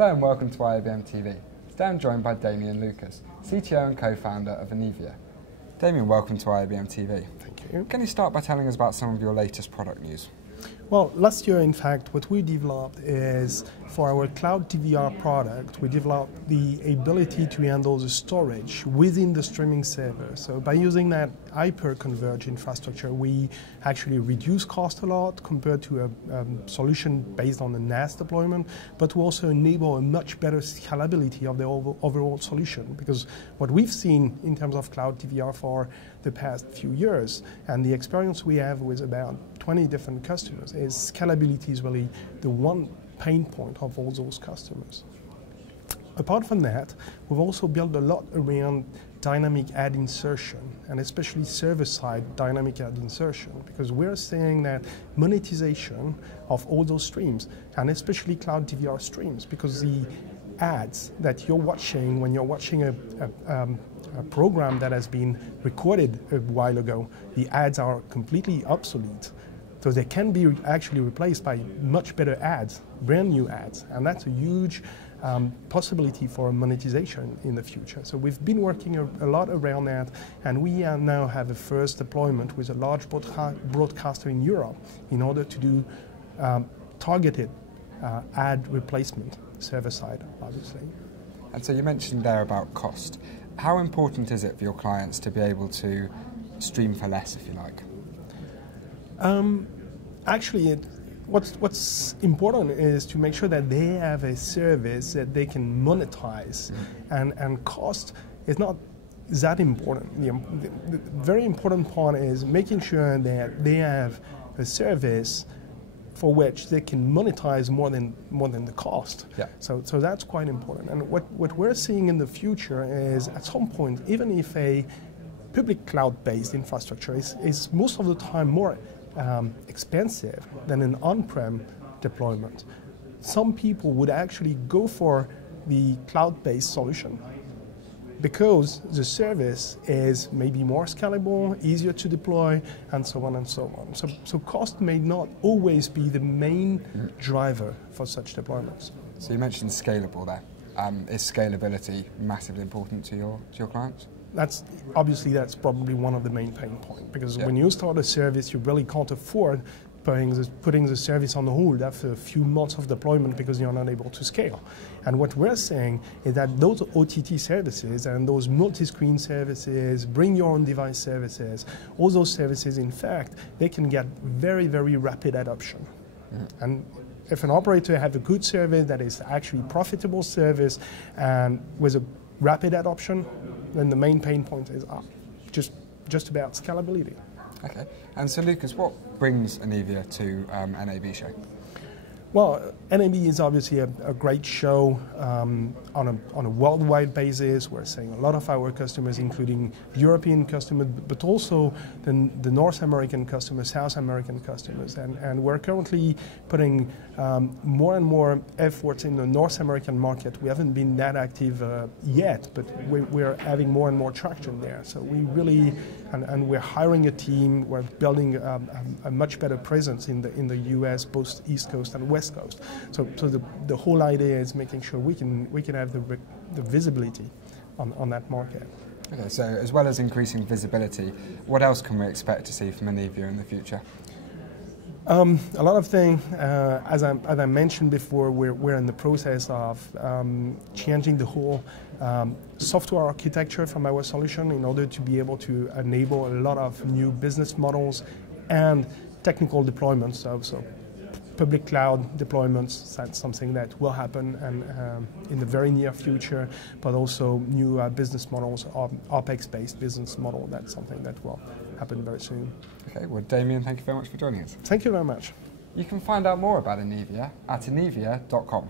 Hello and welcome to IABM TV. Today I'm joined by Damien Lucas, CTO and Co-Founder of Anevia. Damien, welcome to IABM TV. Thank you. Can you start by telling us about some of your latest product news? Well, last year, in fact, what we developed is for our cloud DVR product, we developed the ability to handle the storage within the streaming server. So by using that hyper-converged infrastructure, we actually reduce cost a lot compared to a solution based on the NAS deployment, but we also enable a much better scalability of the overall solution. Because what we've seen in terms of cloud DVR for the past few years, and the experience we have with about 20 different customers, is scalability is really the one pain point of all those customers. Apart from that, we've also built a lot around dynamic ad insertion, and especially server-side dynamic ad insertion, because we're saying that monetization of all those streams, and especially cloud DVR streams, because the ads that you're watching when you're watching a program that has been recorded a while ago, the ads are completely obsolete. So they can be actually replaced by much better ads, brand new ads, and that's a huge possibility for monetization in the future. So we've been working a lot around that, and we now have a first deployment with a large broadcaster in Europe in order to do targeted ad replacement, server side, obviously. And so you mentioned there about cost. How important is it for your clients to be able to stream for less, if you like? Actually, what's important is to make sure that they have a service that they can monetize, and cost is not that important. The very important part is making sure that they have a service for which they can monetize more than the cost. Yeah. So that's quite important. And what we're seeing in the future is, at some point, even if a public cloud-based infrastructure is most of the time more expensive than an on-prem deployment, some people would actually go for the cloud-based solution because the service is maybe more scalable, easier to deploy, and so on and so on. So cost may not always be the main driver for such deployments. So you mentioned scalable there. Is scalability massively important to your clients? That's probably one of the main pain points, because when you start a service, you really can't afford putting the service on hold after a few months of deployment because you're not able to scale. And what we're saying is that those OTT services and those multi-screen services, bring your own device services, all those services, in fact, they can get very, very rapid adoption. And if an operator has a good service that is actually profitable service and with a rapid adoption, then the main pain point is just about scalability. Okay, and so Lucas, what brings Anevia to NAB Show? Well, NAB is obviously a great show on a worldwide basis. We're seeing a lot of our customers, including European customers, but also the North American customers, South American customers. And we're currently putting more and more efforts in the North American market. We haven't been that active yet, but we're having more and more traction there. So we really, and we're hiring a team, we're building a much better presence in the US, both East Coast and West Coast. So the whole idea is making sure we can have the visibility on that market. Okay, so as well as increasing visibility, what else can we expect to see from Anevia in the future? A lot of things. As I mentioned before, we're in the process of changing the whole software architecture from our solution in order to be able to enable a lot of new business models and technical deployments. So public cloud deployments, that's something that will happen and in the very near future, but also new business models, OpEx-based business model, that's something that will happen very soon. Okay, well Damien, thank you very much for joining us. Thank you very much. You can find out more about Anevia at anevia.com.